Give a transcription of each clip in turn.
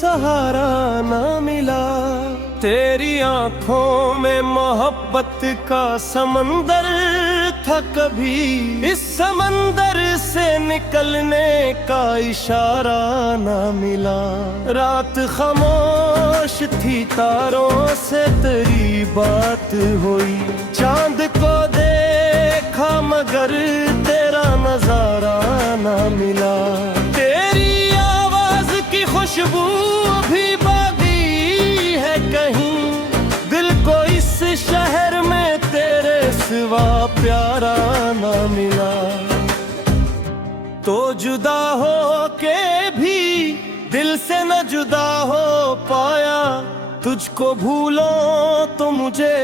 सहारा ना मिला। तेरी आंखों में मोहब्बत का समंदर था कभी, इस समंदर से निकलने का इशारा ना मिला। रात खामोश थी, तारों से तेरी बात हुई, चांद को देखा मगर तेरा नजारा ना मिला। तेरी आवाज की खुशबू भी बाकी है कहीं, दिल को इस शहर में तेरे सिवा प्यारा ना मिला। तो जुदा हो के भी दिल से न जुदा हो पाया, तुझको भूलो तो मुझे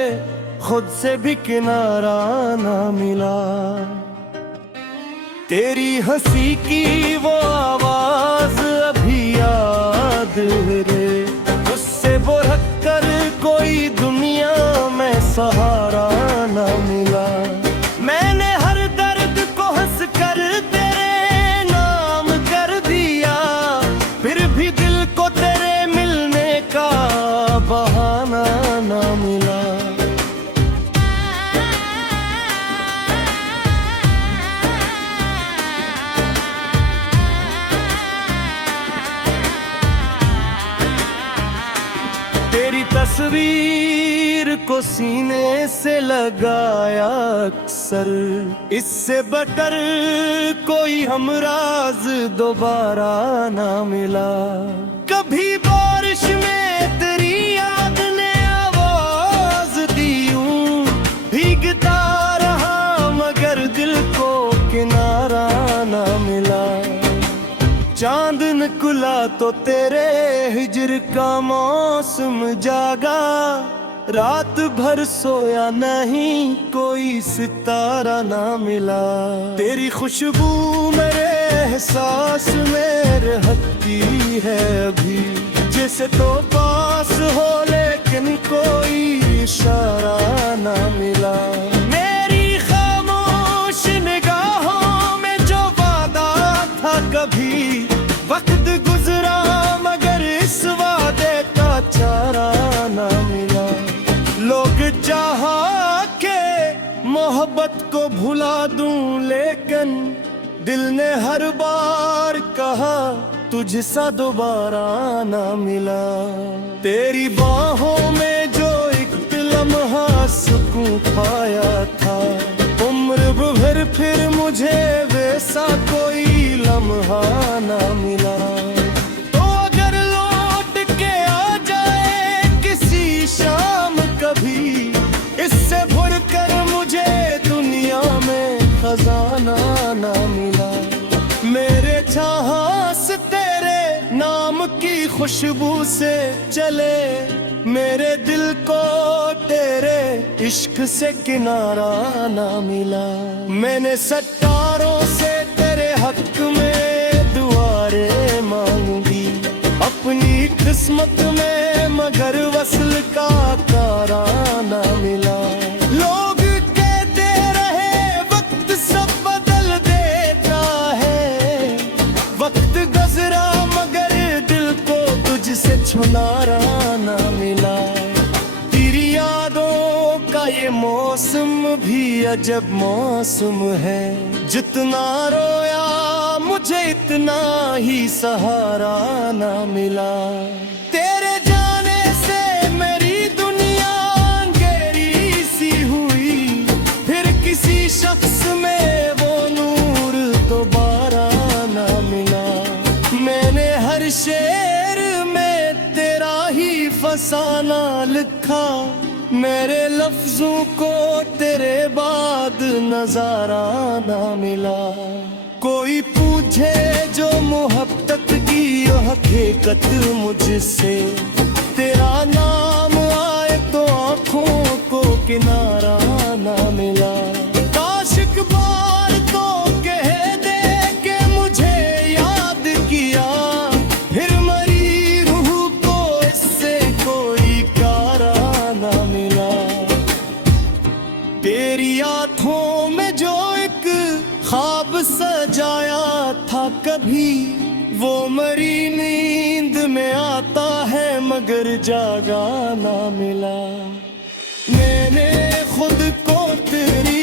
खुद से भी किनारा ना मिला। तेरी हंसी की वो आवाज अभी याद है रे, उससे बुरक कर कोई दुनिया में सहारा ना मिला। मैंने हर दर्द को हंस कर तेरे नाम कर दिया, फिर भी दिल को तेरे मिलने का बहाना ना मिला। तेरी तस्वीर को सीने से लगाया अक्सर, इससे बटर कोई हमराज दोबारा ना मिला। कभी बारिश में तेरी याद ने आवाज दी, यूं भीगता रहा मगर दिल को किनारा ना मिला। चांद निकला तो तेरे हिजर का मौसम जागा, रात भर सोया नहीं कोई सितारा ना मिला। तेरी खुशबू मेरे एहसास में रहती है अभी, जैसे तो पास हो लेकिन कोई इशारा ना मिला। मेरी खामोश निगाहों में जो वादा था कभी, वक्त गुजरा मगर इस वादे का चारा ना मिला। लोग चाहा के मोहब्बत को भुला दूं, लेकिन दिल ने हर बार कहा तुझसा दोबारा ना मिला। तेरी बाहों में जो एक लम्हा सुकून पाया था, उम्र भर फिर मुझे वैसा कोई लम्हा ना मिला। तो अगर लौट के आ जाए किसी शाम कभी, इससे भर कर मुझे दुनिया में खजाना ना मिला। मेरे जहां से तेरे नाम की खुशबू से चले, मेरे दिल को तेरे इश्क से किनारा ना मिला। मैंने सट्टारों से तेरे हक में दुआरे मांगी, अपनी किस्मत में मगर वस्ल का तारा ना मिला। लोग कहते रहे वक्त सब बदल देता है, वक्त गुजरा मगर दिल को तुझसे छुनारा ना मिला। तेरी यादों का ये मौसम भी अजब मौसम है, जितना रोया मुझे इतना ही सहारा ना मिला। तेरे जाने से मेरी दुनिया अंधेरी सी हुई, फिर किसी शख्स में वो नूर दोबारा ना मिला। मैंने हर शेर में तेरा ही फसाना लिखा, मेरे लफ्जों को तेरे बाद नजारा ना मिला। कोई पूछे जो मोहब्बत की हकीकत मुझसे, तेरा नाम आए तो आंखों को किनारा ना मिला। काश एक बार तो कह दे के मुझे याद किया, फिर मरी रूह को इससे कोई कारा ना मिला। तेरी आँखों में जो एक ख्वाब सजाया था कभी, वो मरी नींद में आता है मगर जागा ना मिला। मैंने खुद को तेरी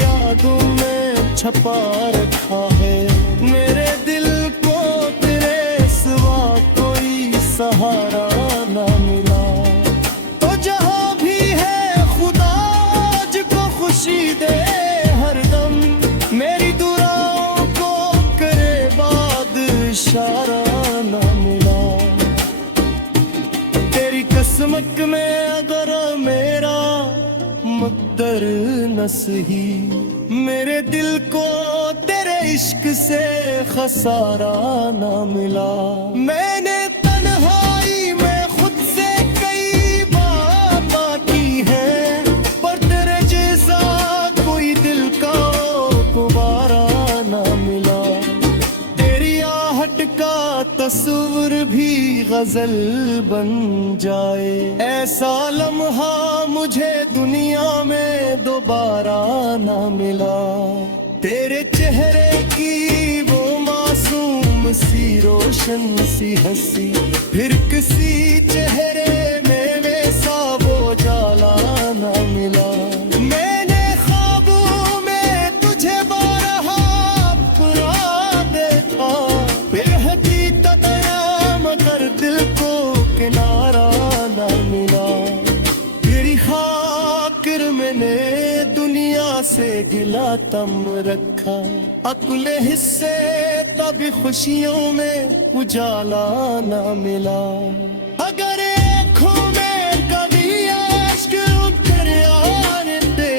यादों में छपा रखा है, मेरे दिल को तेरे सिवा कोई सहारा ना मिला। तो जहाँ भी है खुदा मुझको खुशी दे हरदम, मेरी दुआओं को करे बाद इशारा ना मिला। तेरी किस्मत में अगर मेरा मुक़द्दर न सही, मेरे दिल को तेरे इश्क से खसारा ना मिला। मैंने तन्हाई में खुद से कई बातें की है, पर तेरे जैसा कोई दिल का गुबारा ना मिला। तेरी आहट का तस्वीर भी गजल बन जाए, ऐसा लम्हा मुझे दुनिया में दोबारा ना मिला। तेरे चेहरे की वो मासूम सी रोशन सी हंसी, फिर किसी चेहरे में वैसा वो जाला ना मिला। मैंने ख्वाबों में तुझे बारहा अपना देखा, बेहकीकत मगर दिल को किनारा ना मिला। तेरी खातिर मैंने दुनिया से गिला तम रखा, अगले हिस्से तभी खुशियों में उजाला ना मिला। अगर आँखों में कभी आश्क उतर आने दे,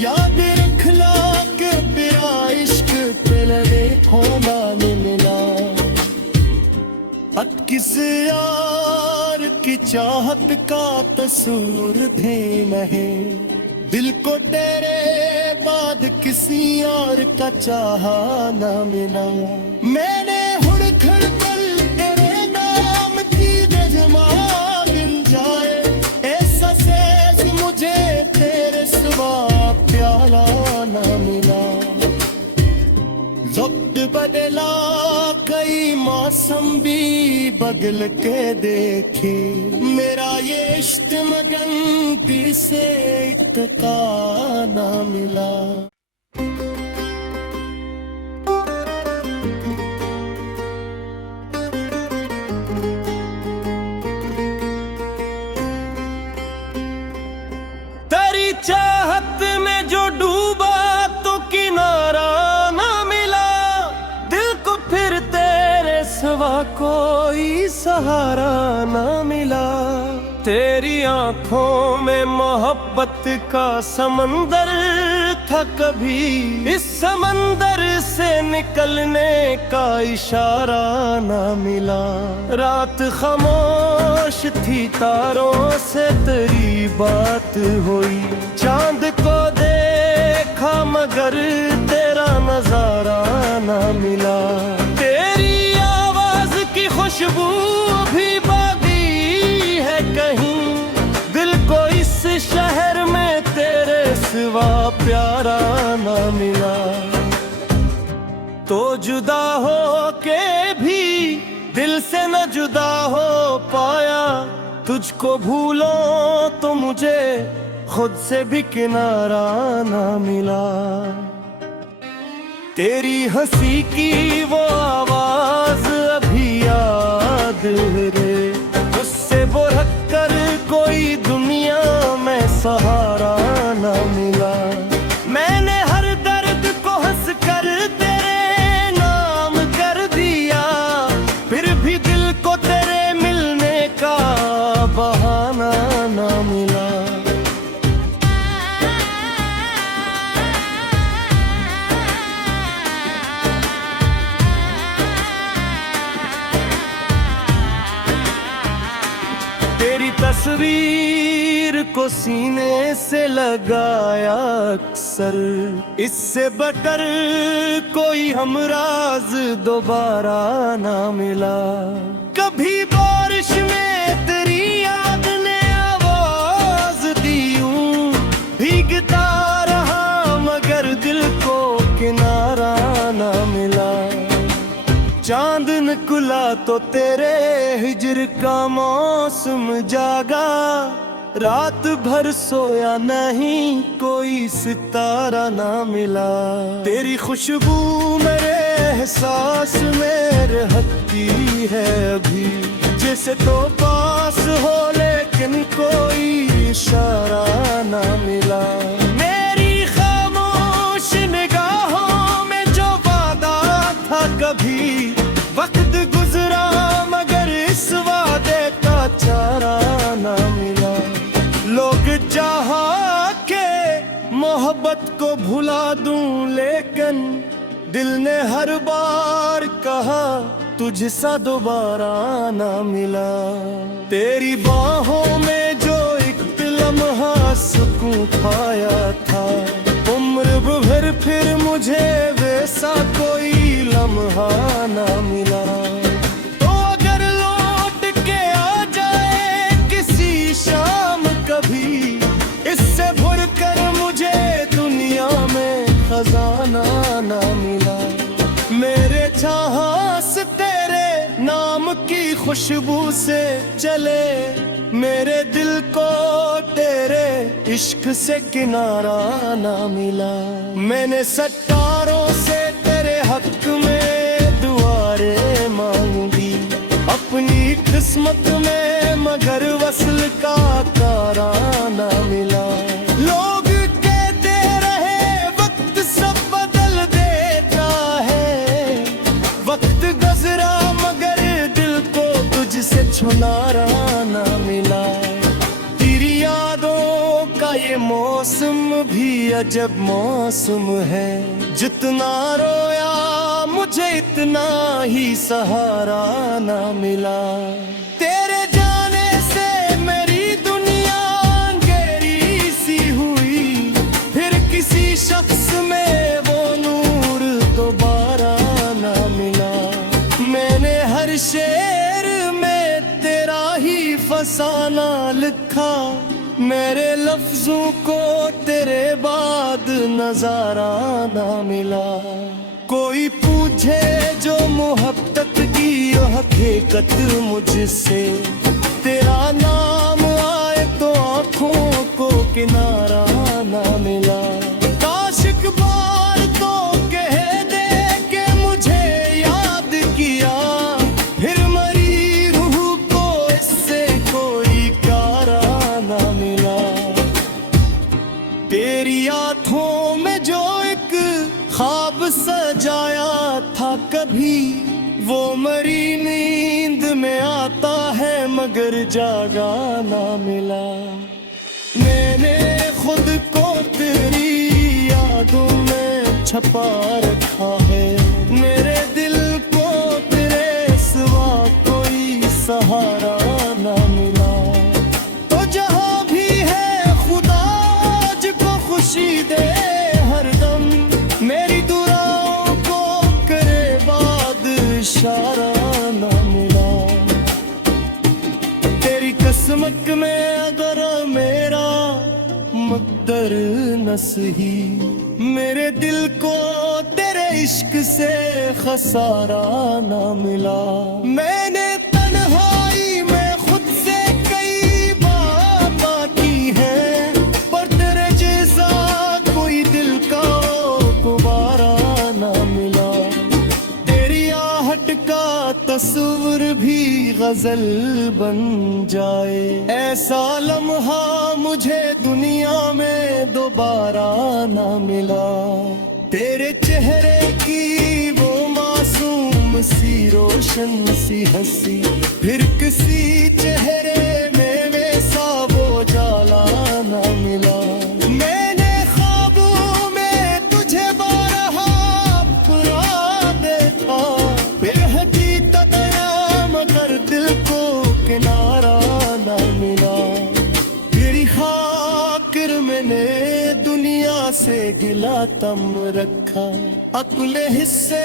याद रख ला के तेरा इश्क तेरे खोना नहीं मिला। किस यार की चाहत का तसूर भी नहीं, दिल को तेरे बाद किसी और का चाहा ना मिला। मैंने हुड़खड़ कर तेरे नाम की नज़्मा गिन जाए, ऐसा सेज मुझे तेरे सिवा प्याला ना मिला। वक्त बदला कई मौसम भी बदल के देखे, मेरा ये इश्क मगन दिल से इत्का ना मिला। तेरी चाहत में जो डूबा तो किनारा ना मिला, दिल को फिर तेरे सिवा कोई सहारा ना मिला। तेरी आंखों में मोहब्बत का समंदर था कभी, इस समंदर से निकलने का इशारा ना मिला। रात खामोश थी तारों से तेरी बात हुई, चांद को देखा मगर तेरा नजारा ना मिला। तेरी आवाज की खुशबू भी बाकी है कहीं, दिल को इस शहर में तेरे सिवा प्यारा ना मिला। तो जुदा हो के भी दिल से न जुदा हो पाया, तुझको भूलो तो मुझे खुद से भी किनारा ना मिला। तेरी हंसी की वो आवाज अभी याद है रे, उससे बुरक कर कोई दुनिया में सहारा ना मिला। मैंने हर दर्द को हंस कर तेरे नाम कर दिया, फिर भी दिल को तेरे मिलने का बहाना ना मिला। तेरी तस्वीर को सीने से लगाया अक्सर, इससे बटर कोई हमराज दोबारा ना मिला। कभी बारिश में तेरी याद ने आवाज दी, भीगता रहा मगर दिल को किनारा ना मिला। चांद निकला तो तेरे हिजर का मौसम जागा, रात भर सोया नहीं कोई सितारा ना मिला। तेरी खुशबू मेरे एहसास में रहती है अभी, जैसे तो पास हो लेकिन कोई इशारा ना मिला। मेरी खामोश निगाहों में जो वादा था कभी, वक्त गुजरा मगर इस वादे का चारा ना मिला। लोग चाहा के मोहब्बत को भुला दूं, लेकिन दिल ने हर बार कहा तुझसा दोबारा ना मिला। तेरी बाहों में जो एक लम्हा सुकून पाया था, उम्र भर फिर मुझे वैसा कोई लम्हा ना मिला। तो अगर लौट के आ जाए किसी शाम कभी, इससे भर कर मुझे दुनिया में खजाना ना मिला। मेरे चाहत तेरे नाम की खुशबू से चले, मेरे दिल को तेरे इश्क से किनारा ना मिला। मैंने सत्तारों से तेरे हक में दुआएं मांगी, अपनी किस्मत में मगर वस्ल का तारा ना मिला। लोग कहते रहे वक्त सब बदल देता है, वक्त गुजरा मगर दिल को तुझसे छुनारा ना मिला। तेरी यादों का ये मौसम भी अजब मौसम है, जितना रोया मुझे इतना ही सहारा ना मिला। तेरे जाने से मेरी दुनिया अंधेरी सी हुई, फिर किसी शख्स में वो नूर दोबारा ना मिला। मैंने हर शेर में तेरा ही फसाना लिखा, मेरे लफ्जों को तेरे बाद नजारा ना मिला। कोई पूछे जो मोहब्बत की हकीकत मुझसे, तेरा नाम आए तो आंखों को किनारा ना मिला। काश एक बार तो कह दे के मुझे याद किया, फिर मरी रूह को इससे कोई कारा ना मिला। तेरी आंखों में जो एक ख्वाब सजाया था कभी, वो मरी नींद में आता है मगर जागा ना मिला। मैंने खुद को तेरी यादों में छपा रखा है, मेरे दिल को तेरे सिवा कोई सहारा ना मिला। तो जहाँ भी है खुदा आज को खुशी दे हरदम, मेरी दुआओं को करे बाद इशारा ना मिला। तेरी किस्मत में अगर मेरा मुक़द्दर न सही, मेरे दिल को तेरे इश्क से खसारा ना मिला। मैंने तन्हाई में खुद से कई बात की है, पर तेरे जैसा कोई दिल का दोबारा ना मिला। तेरी आहट का तस्वीर भी गजल बन जाए, ऐसा लम्हा मुझे दुनिया में दोबारा ना मिला। तेरे चेहरे की वो मासूम सी रोशन सी हंसी, फिर किसी चेहरे में वैसा वो जाला ना मिला। मैंने ख्वाबों में तुझे बारहा अपना देखा, फिर हकीकत मगर दिल को किनारा ना मिला। तेरी खातिर मैंने दुनिया से गिला तम रखा, अगले हिस्से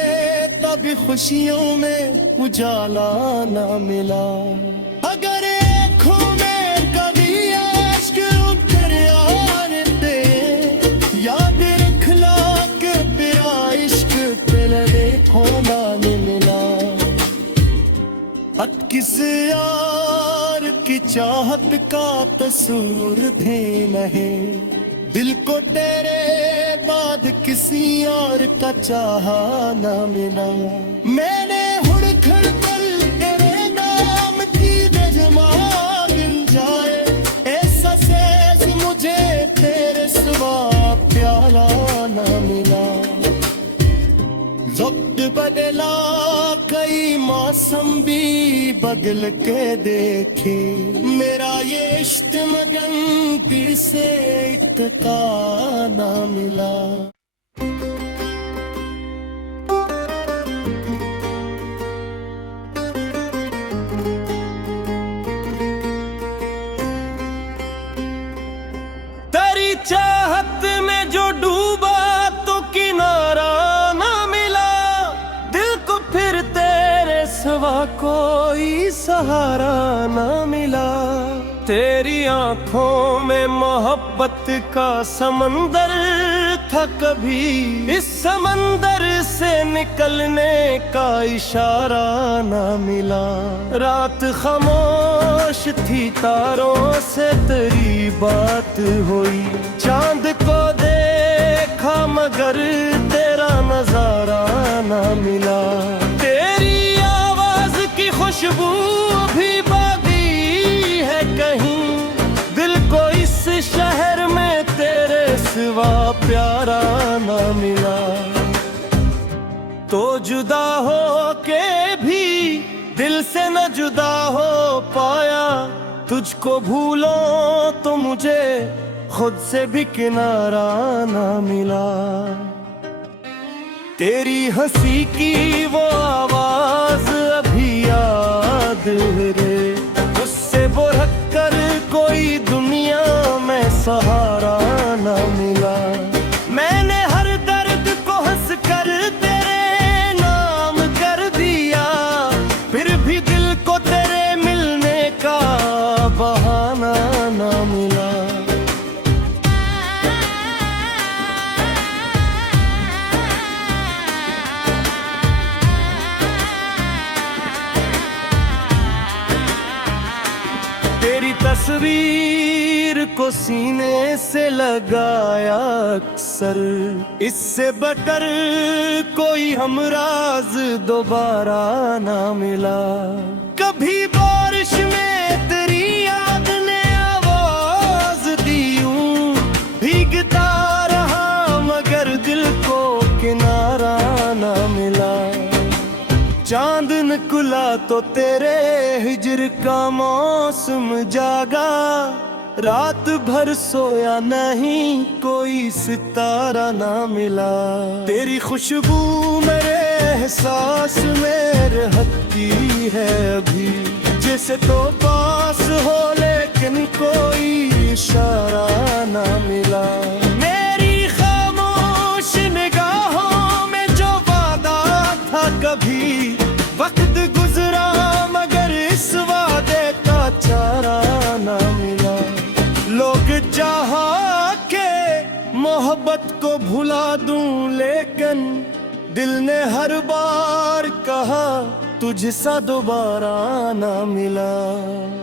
तभी खुशियों में उजाला ना मिला। अगर आँखों में कभी आश्क उतर आने दे, याद रखना के तेरा इश्क तेरे देखो ना मिला। चाहत का कसूर भी नहीं, दिल को तेरे बाद किसी और का चाहा ना मिला। मैंने हुड़खड़ कर तेरे नाम की नज़्म गिन जाए, ऐसा सेज मुझे तेरे सिवा प्याला ना मिला। वक्त बदला कई मौसम भी बदल के देखे, मेरा ये इश्क मगन दिल से इत्का ना मिला। तेरी चाहत में जो डूबा तो किनारा ना मिला, दिल को फिर तेरे सिवा कोई सहारा ना मिला। तेरी आंखों में मोहब्बत का समंदर था कभी, इस समंदर से निकलने का इशारा ना मिला। रात खामोश थी, तारों से तेरी बात हुई, चांद को देखा मगर तेरा नजारा ना मिला। तेरी आवाज की खुशबू भी बाकी है कहीं, दिल को इस शहर में तेरे सिवा प्यारा ना मिला। तो जुदा हो के भी दिल से न जुदा हो पाया, तुझको भूलो तो मुझे खुद से भी किनारा ना मिला। तेरी हंसी की वो आवाज अभी याद है रे, उससे बुरक कर कोई दुनिया में सहारा ना मिला। मैंने हर दर्द को हंस कर तेरे नाम कर दिया, फिर भी दिल को तेरे मिलने का बहाना ना मिला। तेरी तस्वीर को सीने से लगाया अक्सर, इससे बढ़कर कोई हमराज दोबारा ना मिला। कभी बारिश में तेरी याद ने आवाज दी, भीगता रहा मगर दिल को किनारा ना मिला। चांद निकला तो तेरे हिजर का मौसम जागा, रात भर सोया नहीं कोई सितारा ना मिला। तेरी खुशबू मेरे एहसास में रहती है अभी, जैसे तो पास हो लेकिन कोई इशारा ना मिला। मेरी खामोश निगाहों में जो वादा था कभी, वक्त गुजरा मगर इस वादे का चारा ना मिला। लोग चाहा के मोहब्बत को भुला दूं, लेकिन दिल ने हर बार कहा तुझसा दोबारा ना मिला।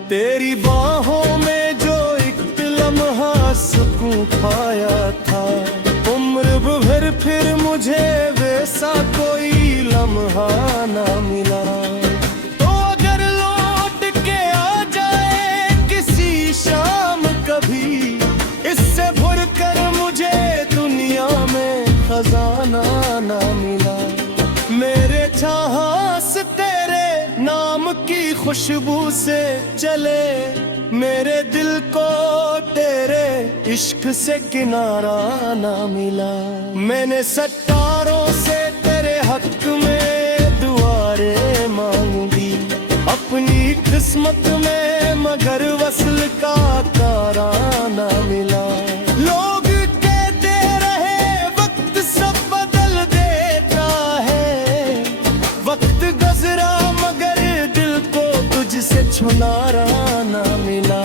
तेरी बाहों में जो एक लम्हा सुकून पाया था, उम्र भर फिर मुझे वैसा कोई लम्हा ना मिला। तो अगर लौट के आ जाए किसी शाम कभी, इससे भर कर मुझे दुनिया में खजाना ना मिला। मेरे जहां से तेरे नाम की खुशबू से चले, मेरे दिल को तेरे इश्क से किनारा ना मिला। मैंने सत्तारों से तेरे हक में दुआरें मांगी, अपनी किस्मत में मगर वस्ल का तारा ना मिला। लोग कहते रहे वक्त सब बदल देता है, वक्त गुजरा मगर दिल को तुझसे छुनारा ना मिला।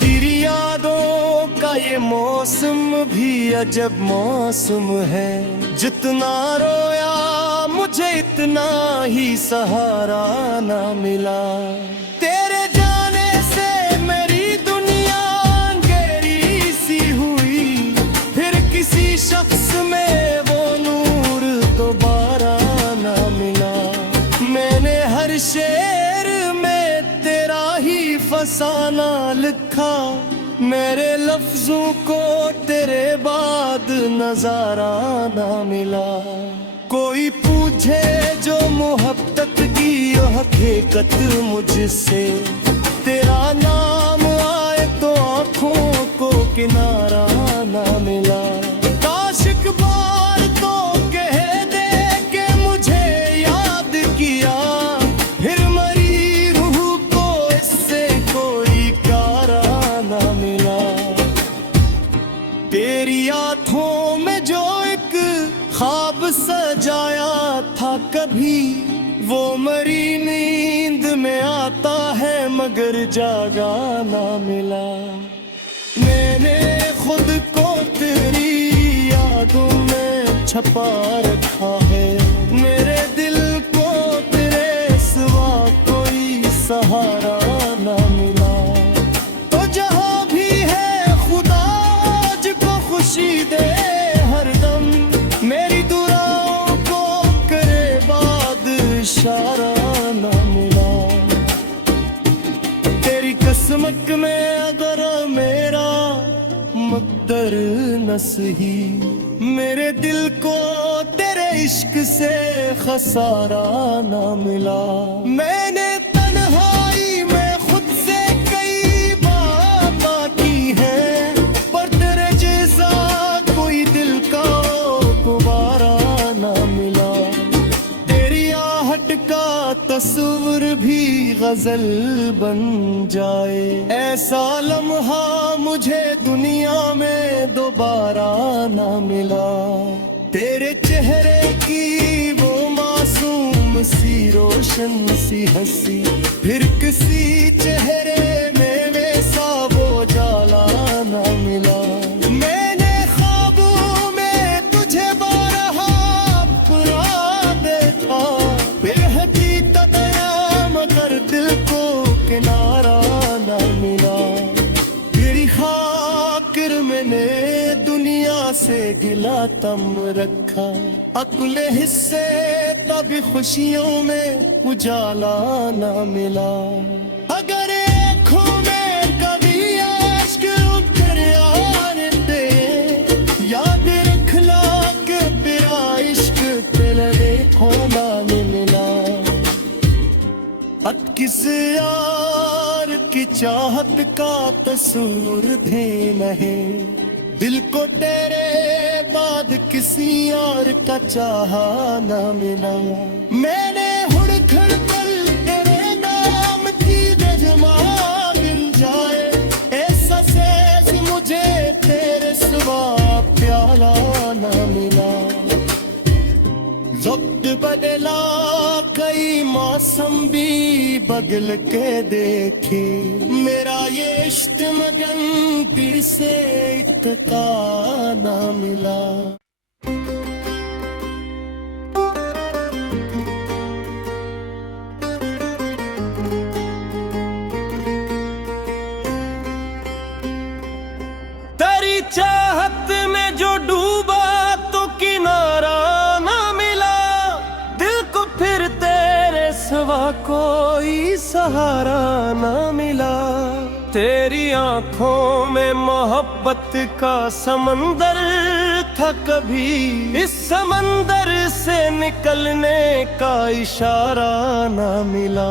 तेरी यादों का ये मौसम भी अजब मौसम है, जितना रोया मुझे इतना ही सहारा ना मिला। तेरे जाने से अफसाना लिखा, मेरे लफ्जों को तेरे बाद नजारा ना मिला। कोई पूछे जो मोहब्बत की हकीकत मुझसे, तेरा नाम आए तो आंखों को किनारा ना मिला। काश एक बार तो कह दे कि मुझे याद किया, फिर मरी रूह को इससे कोई प्यारा ना मिला। तेरी आंखों में जो एक ख्वाब सजाया था कभी, वो मरी नींद में आता है मगर जागा ना मिला। मैंने खुद को तेरी यादों में छपा रखा है, मेरे दिल को तेरे सिवा कोई सहारा ना मिला। तो जहाँ भी है खुदा मुझको खुशी दे हरदम, मेरी दुआओं को करे बाद इशारा ना मिला। तेरी किस्मत में अगर मेरा मुक़द्दर न सही, मेरे दिल को तेरे इश्क से खसारा ना मिला। मैंने तन्हाई में खुद से कई बातें की है, पर तेरे जैसा कोई दिल का गुब्बारा ना मिला। तेरी आहट का तस्वीर भी गजल बन जाए, ऐसा लम्हा मुझे दुनिया में दोबारा ना मिला। तेरे चेहरे की वो मासूम सी रोशन सी हंसी, फिर किसी चेहरे में वैसा वो जाला ना मिला। मैंने ख्वाबों में तुझे बारहा अपना देखा, बेहकीकत मगर दिल को किनारा ना मिला। तेरी खातिर मैंने दुनिया से गिला तम रखा, अगले हिस्से तभी खुशियों में उजाला ना मिला। अगर आँखों में कभी आश्क उतर आने दे, याद रखना कि तेरा इश्क तेरे खोना नहीं मिला। किस यार की चाहत का तस्वीर भी नहीं, दिल को तेरे बाद किसी और का चाहा ना मिला। मैंने हुड़खड़ कर तेरे नाम की जजमा मिल जाए, ऐसा सेज मुझे तेरे सिवा प्याला ना मिला। वक्त बदला कई मौसम भी बदल के देखे, मेरा ये इश्क मगन दिल से इत्ता ना मिला। तेरी चाहत में जो डूबा तो किनारा सिवा कोई सहारा ना मिला। तेरी आंखों में मोहब्बत का समंदर था कभी, इस समंदर से निकलने का इशारा ना मिला।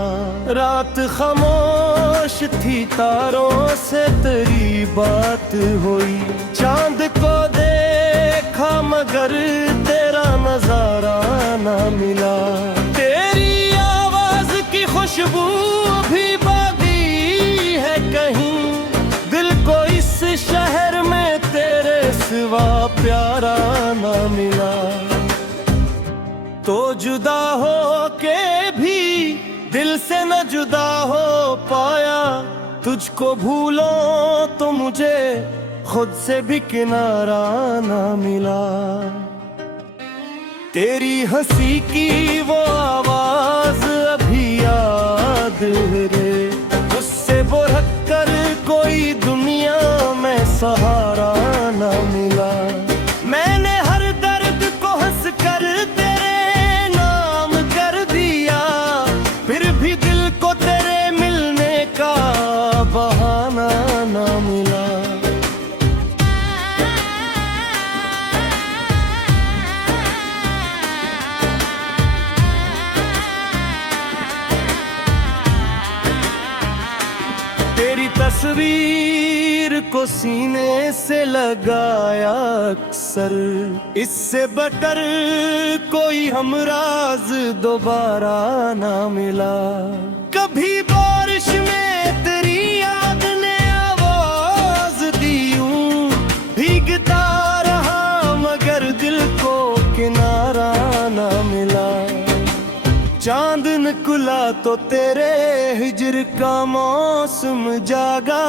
रात खामोश थी, तारों से तेरी बात हुई, चांद को देखा मगर तेरा नजारा ना मिला। खुशबू भी बाकी है कहीं, दिल को इस शहर में तेरे सिवा प्यारा ना मिला। तो जुदा हो के भी दिल से न जुदा हो पाया, तुझको भूलो तो मुझे खुद से भी किनारा ना मिला। तेरी हंसी की वो आवाज अभी याद रे, उससे बुरक कर कोई दुनिया में सहारा ना मिला। मैंने हर दर्द को हंस कर तेरे नाम कर दिया, फिर भी दिल को तेरे मिलने का तस्वीर को सीने से लगाया अक्सर, इससे बटर कोई हमराज दोबारा ना मिला। कभी बारिश में तेरी याद ने आवाज दी, यूं भीगता रहा मगर दिल को किनारा ना मिला। चांद निकला तो तेरे हिजर का मौसम जागा,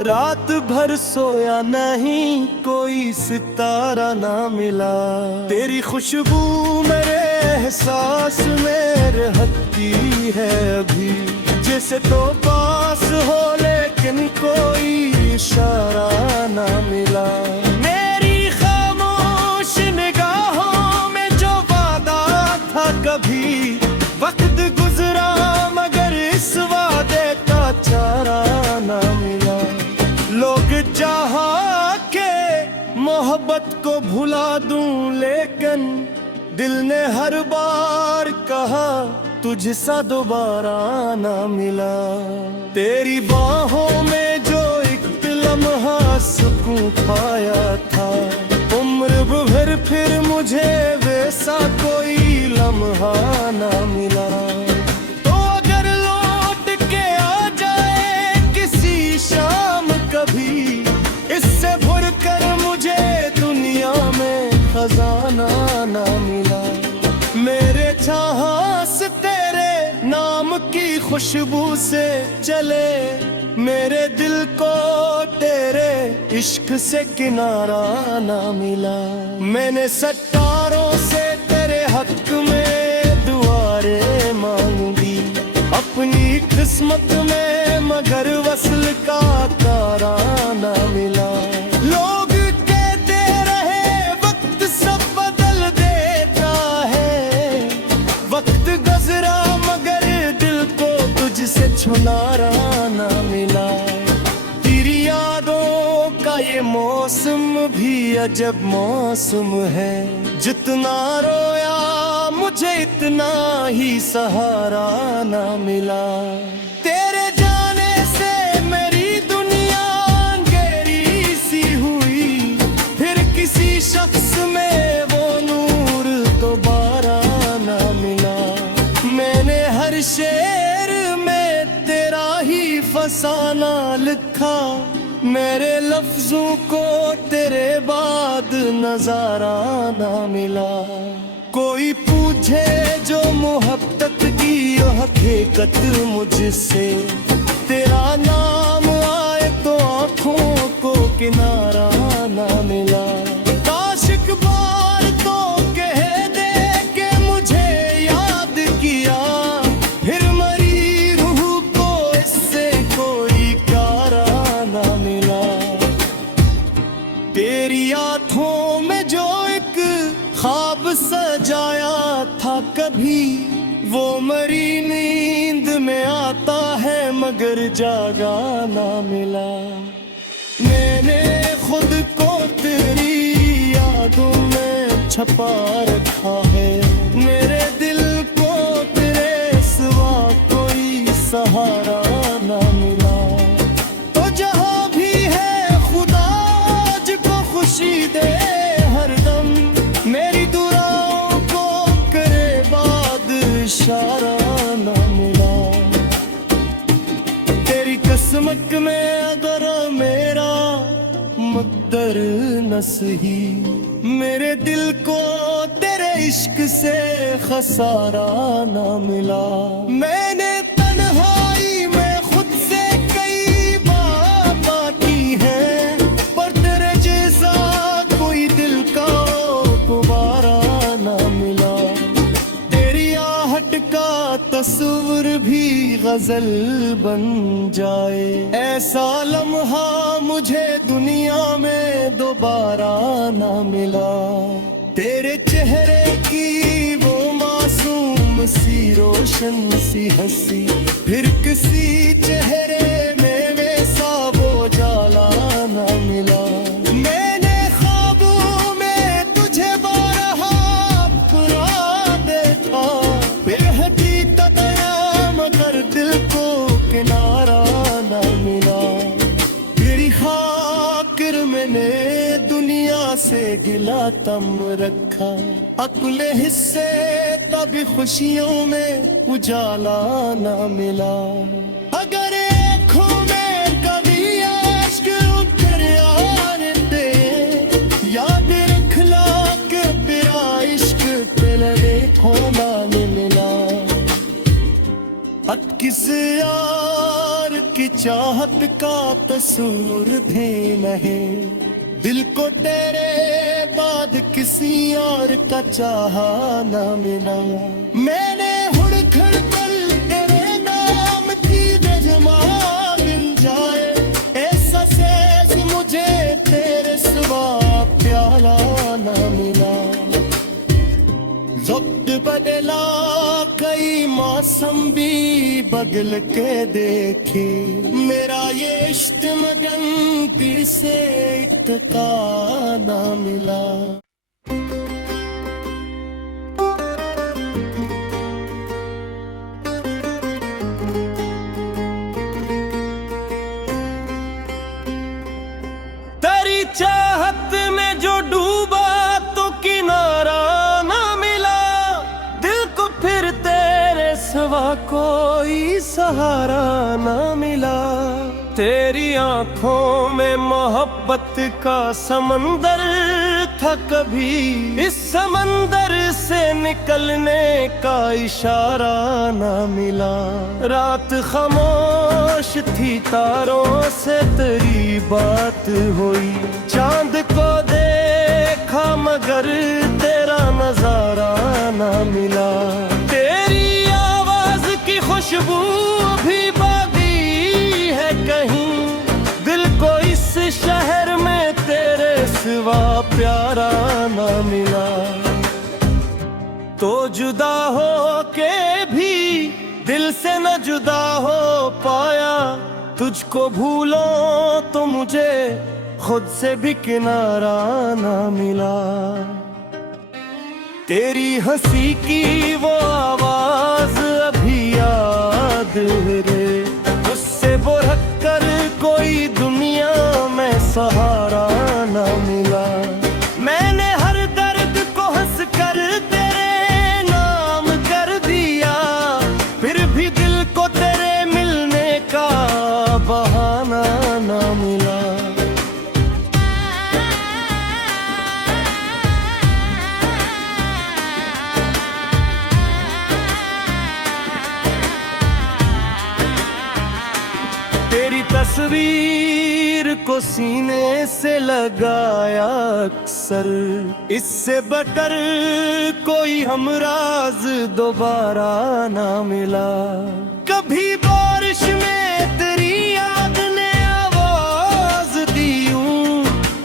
रात भर सोया नहीं कोई सितारा ना मिला। तेरी खुशबू मेरे एहसास में रहती है अभी, जैसे तो पास हो लेकिन कोई इशारा ना मिला। मेरी खामोश निगाहों में जो वादा था कभी, वक्त गुजरा मगर इस वादे का चारा ना मिला। लोग चाहा के मोहब्बत को भुला दूं, लेकिन दिल ने हर बार कहा तुझसा दोबारा ना मिला। तेरी बाहों में जो एक लम्हा सुकून पाया था, उम्र भर फिर मुझे वैसा कोई लम्हा ना मिला। तो अगर लौट के आ जाए किसी शाम कभी, इससे भर कर मुझे दुनिया में खजाना ना मिला। मेरे चाहत तेरे नाम की खुशबू से चले, मेरे दिल को तेरे इश्क से किनारा ना मिला। मैंने सट्टारों से तेरे हक में दुआरे मांगी, अपनी किस्मत में मगर वसल का तारा ना मिला। लोग कहते रहे वक्त सब बदल देता है, वक्त गुजरा मगर दिल को तुझसे छुनारा ना मिला। तेरी यादों का ये मौसम भी अजब मौसम है, जितना रोया मुझे इतना ही सहारा ना मिला। तेरे जाने से मेरी दुनिया अंधेरी सी हुई, फिर किसी शख्स में वो नूर दोबारा ना मिला। मैंने हर शेर में तेरा ही फसाना लिखा, मेरे लफ्जों को तेरे बाद नजारा ना मिला। कोई पूछे जो मोहब्बत की हकीकत मुझसे, तेरा नाम आए तो आंखों को किनारा ना मिला। काश एक बार तो कह दे के मुझे याद किया, फिर मरी रूह को इससे कोई प्यारा ना मिला। तेरी आंखों में जो एक ख्वाब सजाया था कभी, वो मरी नींद में आता है मगर जागा ना मिला। मैंने खुद को तेरी यादों में छपा रखा है, मेरे दिल को तेरे सिवा कोई सहारा ना मिला। तो जहाँ भी है खुदा को खुशी दे हरदम, मेरी दुआओं को करे बाद इशारा ना मिला। तेरी किस्मत में अगर मेरा मुक़द्दर न सही, मेरे दिल को तेरे इश्क से खसारा ना मिला। मैंने तन्हाई में खुद से कई बात की है, पर तेरे जैसा कोई दिल का गुबारा ना मिला। तेरी आहट का तस्वीर भी गजल बन जाए, ऐसा लम्हा मुझे दुनिया में दोबारा ना मिला। तेरे चेहरे की वो मासूम सी रोशन सी हंसी, फिर किसी चेहरे में वैसा वो जाला ना मिला। मैंने ख्वाबों में तुझे बारहा अपना देखा, बेहकीकत मगर दिल को किनारा ना मिला। गिला तम रखा। अगले हिस्से तभी खुशियों में उजाला ना मिला। अगर आँखों में कभी आश्क उतर आते, याद रख ला के तेरा इश्क तेरे खोना में मिला। किस यार की चाहत का कसूर भी नहीं, दिल को तेरे बाद किसी और का चाहा ना मिला। मैंने हुड़खड़ पल तेरे नाम की जजमा मिल जाए, ऐसा सेज मुझे तेरे सिवा प्याला ना मिला। वक्त बदला कई मौसम भी बदल के देखे, मेरा ये इश्क मगन दिल से एक का ना मिला। तेरी चाहत में जो डूबा तो किनारा कोई सहारा ना मिला। तेरी आंखों में मोहब्बत का समंदर था कभी, इस समंदर से निकलने का इशारा ना मिला। रात खामोश थी तारों से तेरी बात हुई, चांद को देखा मगर तेरा नजारा ना मिला। खुशबू भी बाकी है कहीं, दिल को इस शहर में तेरे सिवा प्यारा ना मिला। तो जुदा हो के भी दिल से न जुदा हो पाया, तुझको भूलो तो मुझे खुद से भी किनारा ना मिला। तेरी हंसी की वो आवाज अभी याद रे, उससे बुरक कर कोई दुनिया में सहारा ना मिला। मैंने हर दर्द को हंस कर तेरे नाम कर दिया, फिर भी दिल को तेरे मिलने का बहाना ना मिला। तेरी तस्वीर को सीने से लगाया अक्सर, इससे बटर कोई हमराज दोबारा ना मिला। कभी बारिश में तेरी याद ने आवाज दी,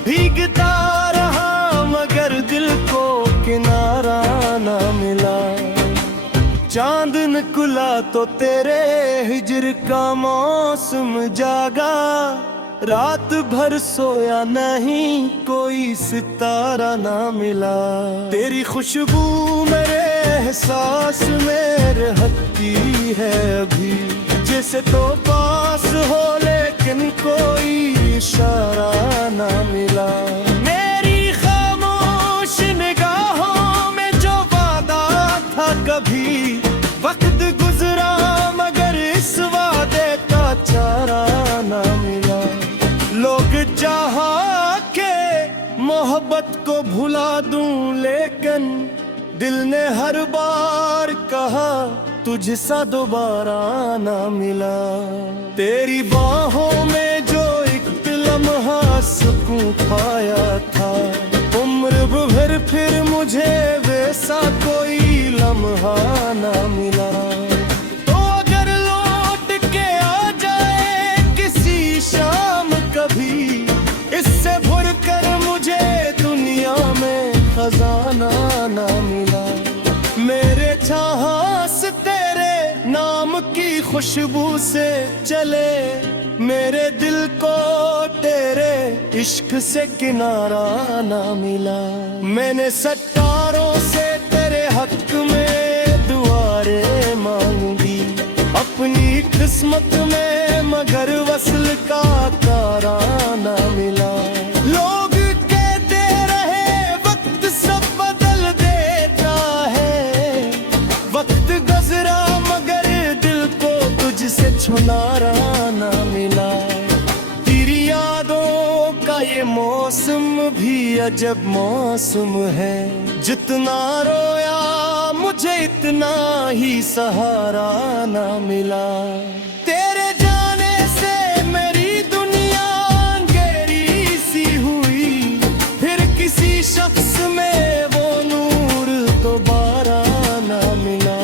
भीगता रहा मगर दिल को किनारा ना मिला। चांद निकला तो तेरे हिजर का मौसम जागा, रात भर सोया नहीं कोई सितारा ना मिला। तेरी खुशबू मेरे एहसास में रहती है अभी, जैसे तो पास हो लेकिन कोई इशारा ना मिला। मेरी खामोश निगाहों में जो वादा था कभी, वक्त गुजरा मगर इस वादे का चारा ना मिला। लोग चाहा के मोहब्बत को भुला दूं, लेकिन दिल ने हर बार कहा तुझसा दोबारा ना मिला। तेरी बाहों में जो एक लम्हा सुकून पाया था, उम्र भर फिर मुझे वैसा कोई लम्हा ना मिला। तो अगर लौट के आ जाए किसी शाम कभी, इससे भर कर मुझे दुनिया में खजाना ना मिला। मेरे चाहत तेरे नाम की खुशबू से चले, मेरे दिल को तेरे इश्क से किनारा ना मिला। मैंने सत्तारों से तेरे हक में दुआरे मांगी, अपनी किस्मत में मगर वस्ल का तारा ना मिला। लोग कहते रहे अजब मौसम है, जितना रोया मुझे इतना ही सहारा ना मिला। तेरे जाने से मेरी दुनिया अंधेरी सी हुई, फिर किसी शख्स में वो नूर दोबारा ना मिला।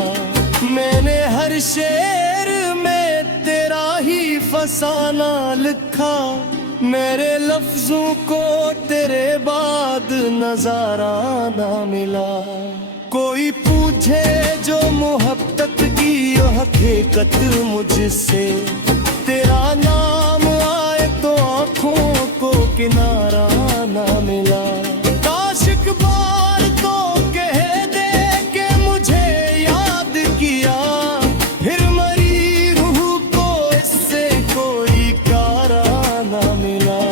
मैंने हर शेर में तेरा ही फसाना लिखा, मेरे लफ्जों को तेरे बाद नजारा ना मिला। कोई पूछे जो मोहब्बत की हकीकत मुझसे, तेरा नाम आए तो आंखों को किनारा ना मिला। काश एक बार तो कह दे के मुझे याद किया, फिर मरी रूह को इससे कोई कारा ना मिला।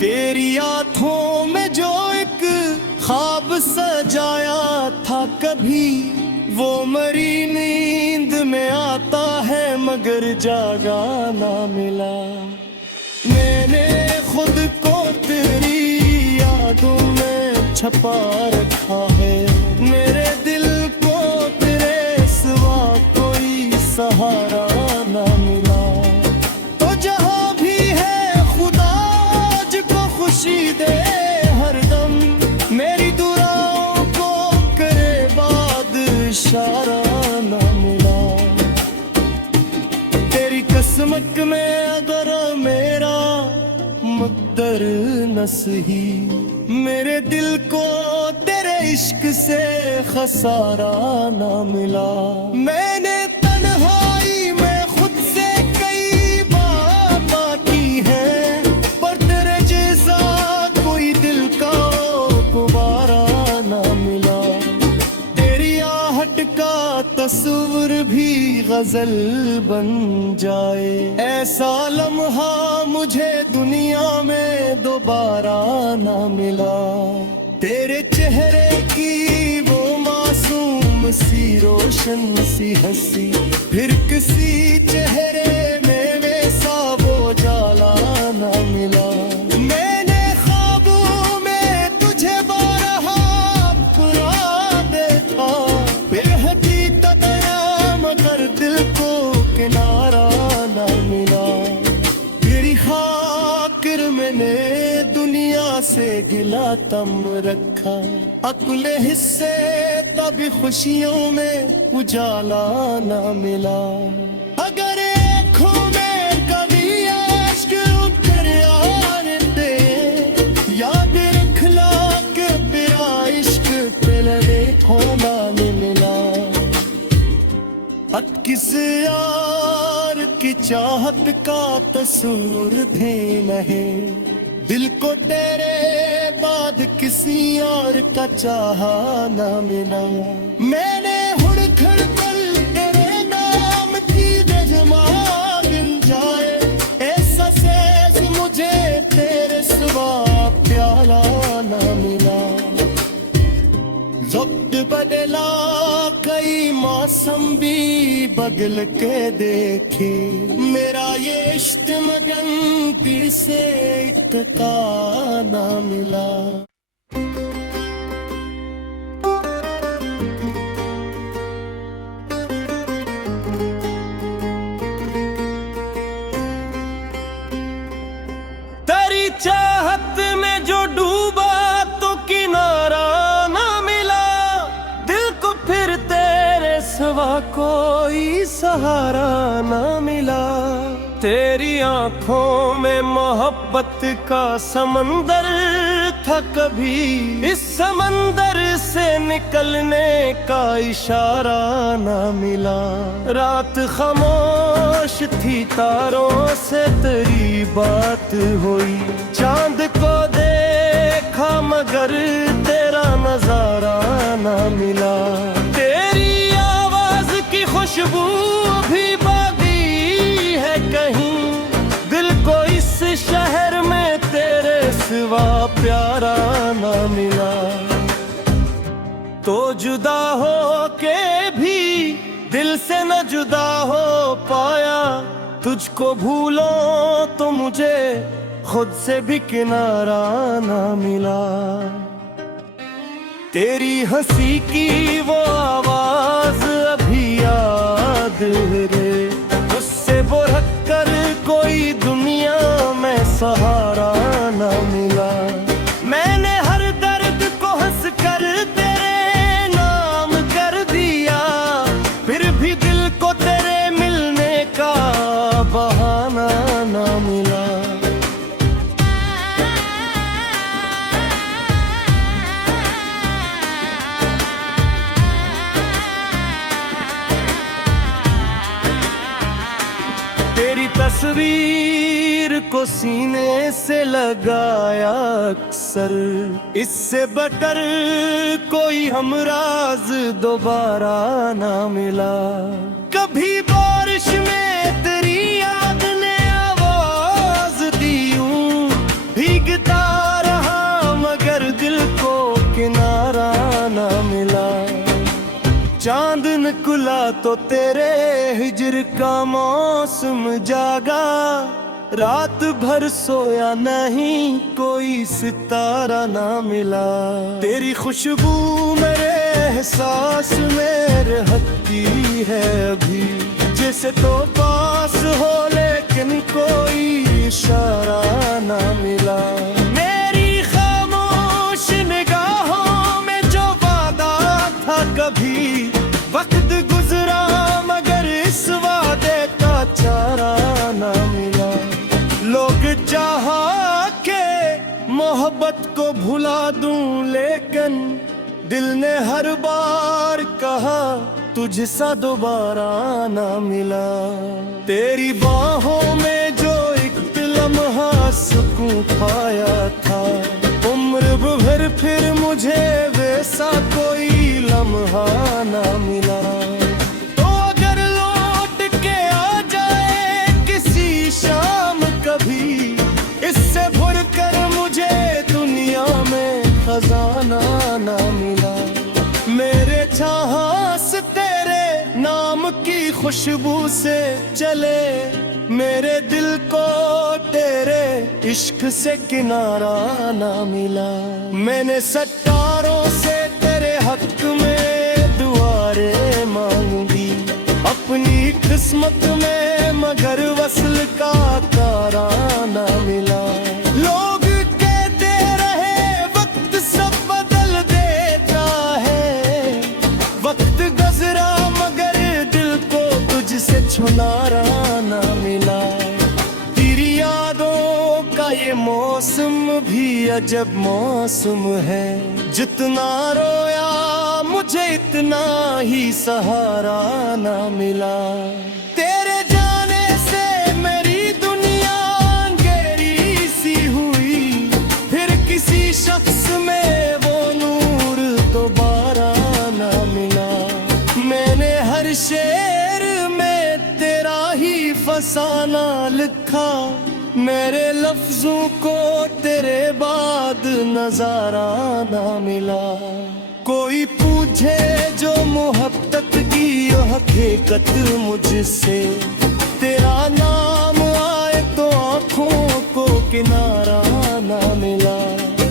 तेरी आंखों में जो एक ख्वाब सजाया था कभी, वो मरी नींद में आता है मगर जागा ना मिला। मैंने खुद को तेरी यादों में छपा रखा है, मेरे दिल को तेरे सिवा कोई सहारा ना मिला। तो जहां भी है खुदा को खुशी दे हरदम, मेरी दुआओं को करे बाद इशारा ना मिला। तेरी किस्मत में अगर मेरा मुक़द्दर न सही, मेरे दिल को तेरे इश्क से खसारा ना मिला। मैंने तन्हाई में खुद से कई बात की है, पर तेरे जैसा कोई दिल का गुबारा ना मिला। तेरी आहट का तस्वीर भी गजल बन जाए, ऐसा लम्हा मुझे दुनिया में दोबारा ना मिला। तेरे चेहरे की वो मासूम सी रोशन सी हंसी, फिर किसी चेहरे में वैसा वो जाला ना मिला। मैंने ख्वाबों में तुझे बारहा अपना देखा, बेहकीकत मगर दिल को किनारा ना मिला। तेरी खातिर मैंने दुनिया से गिला तम रखा, अगले हिस्से तभी खुशियों में उजाला ना मिला। अगर आँखों में कभी अश्क उतर आने दे, याद रखना कि तेरा इश्क तेरे खोना नहीं मिला। किस यार की चाहत का तस्वीर भी नहीं, दिल को तेरे बाद किसी और का चाहा ना मिला। मैंने हुड़खड़ कर तेरे नाम की जमा गिन जाए, ऐसा सेज मुझे तेरे सिवा प्याला ना मिला। वक्त बदला कई मौसम भी बदल के देखे, मेरा ये इश्क मगन फिर से इत्का ना मिला। तेरी चाहत में जो डूबा तो किनारा ना मिला, दिल को फिर तेरे सिवा कोई सहारा ना मिला। तेरी आंखों में मोहब्बत का समंदर था कभी, इस समंदर से निकलने का इशारा ना मिला। रात खामोश थी, तारों से तेरी बात हुई, चांद को देखा मगर तेरा नजारा ना मिला। तेरी आवाज की खुशबू भी बाकी है कहीं, दिल को इस शहर में तेरे सिवा प्यारा ना मिला। तो जुदा हो के भी दिल से न जुदा हो पाया, तुझको भूलो तो मुझे खुद से भी किनारा ना मिला। तेरी हंसी की वो आवाज अभी याद है रे, उससे बोरक कर कोई दुनिया में सहारा ना मिला। मैंने हर दर्द को हंस कर तेरे नाम कर दिया, फिर भी दिल को तेरे मिलने का बहाना ना मिला। तेरी तस्वीर को सीने से लगाया अक्सर, इससे बटर कोई हमराज दोबारा ना मिला। कभी बारिश में तेरी याद ने आवाज दी यूं, भीगता रहा मगर दिल को किनारा ना मिला। चांद निकला तो तेरे हिजर का मौसम जागा, रात भर सोया नहीं कोई सितारा ना मिला। तेरी खुशबू मेरे एहसास में रहती है अभी, जैसे तो पास हो लेकिन कोई इशारा ना मिला। मेरी खामोश निगाहों में जो वादा था कभी, वक्त गुजरा मगर इस वादे का चारा ना मिला। लोग चाहा के मोहब्बत को भुला दूं, लेकिन दिल ने हर बार कहा तुझसा दोबारा ना मिला। तेरी बाहों में जो एक लम्हा सुकून पाया था, उम्र भर फिर मुझे वैसा कोई लम्हा ना मिला। तो अगर लौट के आ जाए किसी शाम कभी, इससे भर कर मुझे दुनिया में खजाना ना मिला। मेरे चाहत तेरे नाम की खुशबू से चले, मेरे दिल को तेरे इश्क से किनारा ना मिला। मैंने सत्तारों से तेरे हक में दुआरे मांगी, अपनी किस्मत में मगर वस्ल का तारा ना मिला। लोग कहते रहे वक्त सब बदल देता है, वक्त गुजरा मगर दिल को तुझसे छुनारा ना मिला। तेरी यादों का ये मौसम भी अजब मौसम है, जितना रोया मुझे इतना ही सहारा ना मिला। तेरे जाने से मेरी दुनिया अंधेरी सी हुई, फिर किसी शख्स में वो नूर दोबारा ना मिला। मैंने हर शेर में तेरा ही फसाना लिखा, मेरे लफ्जों को तेरे बाद नजारा ना मिला। कोई पूछे जो मोहब्बत की हकीकत मुझसे, तेरा नाम आए तो आँखों को किनारा ना मिला।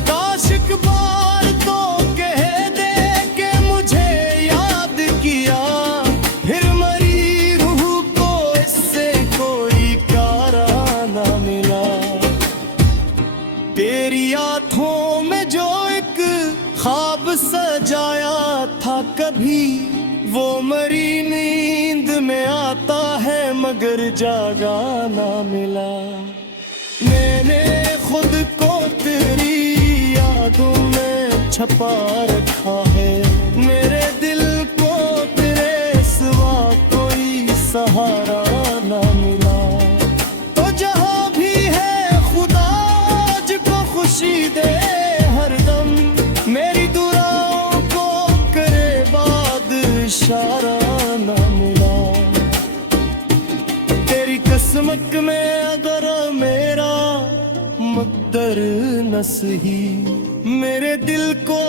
काश एक बार तो कह दे कि मुझे याद किया, फिर मरी रूह को इससे कोई कारा ना मिला। तेरी आँखों में जो एक ख्वाब सजाया था कभी, वो मरी नींद में आता है मगर जागा ना मिला। मैंने खुद को तेरी यादों में छपा रखा है, मेरे दिल को तेरे सिवा कोई सहारा ना मिला। तो जहाँ भी है खुदा को खुशी दे हरदम, मेरी दुआओं को करे बाद इशारा ना मिला। तेरी किस्मत में अगर मेरा मुक़द्दर न सही, मेरे दिल को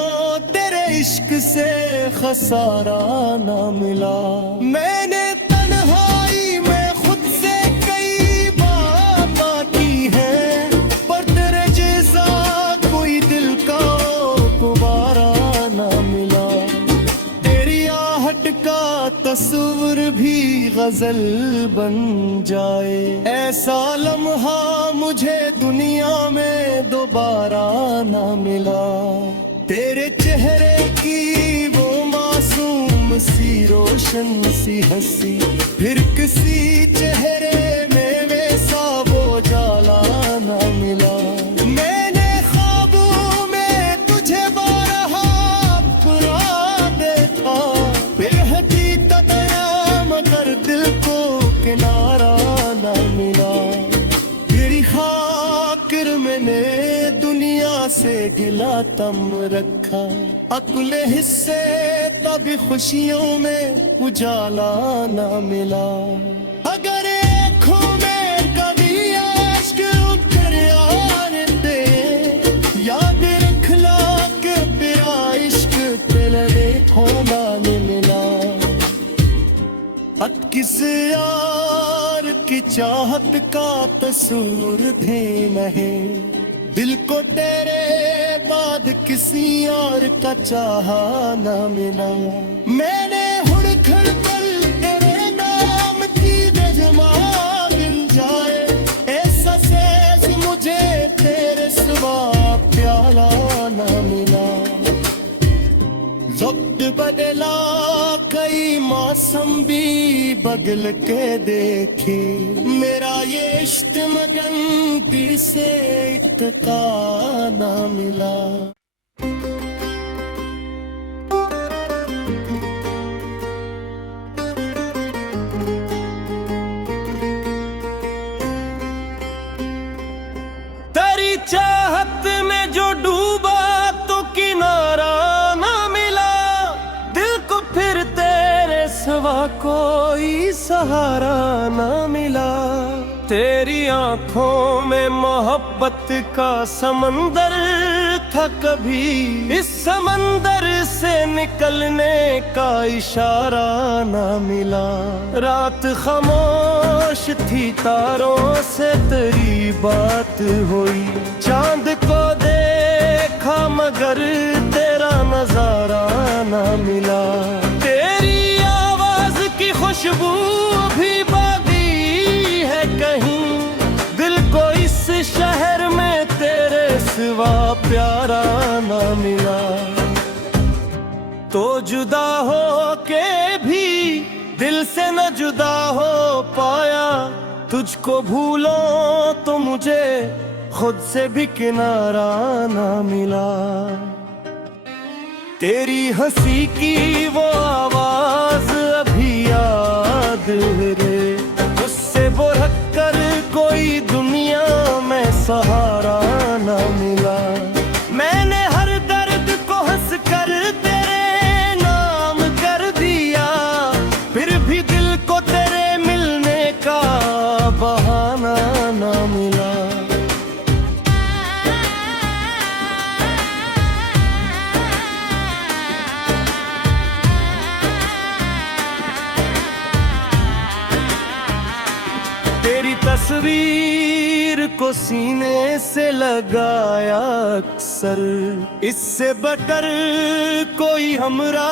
तेरे इश्क से खसारा ना मिला। मैंने तन्हाई में खुद से कई बातें की हैं, पर तस्वीर भी गजल बन जाए। ऐसा लम्हा मुझे दुनिया में दोबारा ना मिला। तेरे चेहरे की वो मासूम सी रोशन सी हंसी, फिर किसी चेहरे में वैसा वो जाला ना मिला। मैंने ख्वाबों में तुझे बारहा अपना देखा, बेहकीकत मगर दिल को किनारा ना मिला। तेरी खातिर मैंने दुनिया से गिला तम रखा, अगले हिस्से तभी खुशियों में उजाला ना मिला। अगर आँखों में कभी आश्क उतर आने दे, याद रख ला के तेरा इश्क तेरे देखो ना मिला। किस यार की चाहत का तस्वीर भी नहीं, दिल को तेरे बाद किसी और का चाहा ना मिला। मैंने हुड़खड़ कर तेरे नाम की नज़्म मिल जाए, ऐसा सेज मुझे तेरे सिवा प्याला ना मिला। वक्त बदला कई मौसम भी बदल के देखे, मेरा ये इश्क मगन दिल से इत्का ना मिला। तेरी चाहत में जो डूबा तो किनारा ना मिला, दिल को फिर तेरे सिवा कोई सहारा ना मिला। तेरी आंखों में मोहब्बत का समंदर था कभी, इस समंदर से निकलने का इशारा ना मिला। रात खामोश थी, तारों से तेरी बात हुई, चांद को देखा मगर तेरा नजारा ना मिला। तेरी आवाज की खुशबू भी बाकी है कहीं, दिल को इस शहर में तेरे सिवा प्यारा ना मिला। तो जुदा हो के भी दिल से न जुदा हो पाया, तुझको भूलो तो मुझे खुद से भी किनारा ना मिला। तेरी हंसी की वो आवाज अभी याद है रे, उससे वो रख कर कोई दुनिया में सहारा ना मिला। मैंने हर दर्द को हंस कर तेरे नाम कर दिया, फिर भी दिल को तेरे मिलने का बहाना ना मिला। तेरी तस्वीर को सीने से लगाया अक्सर, इससे बटर कोई हमरा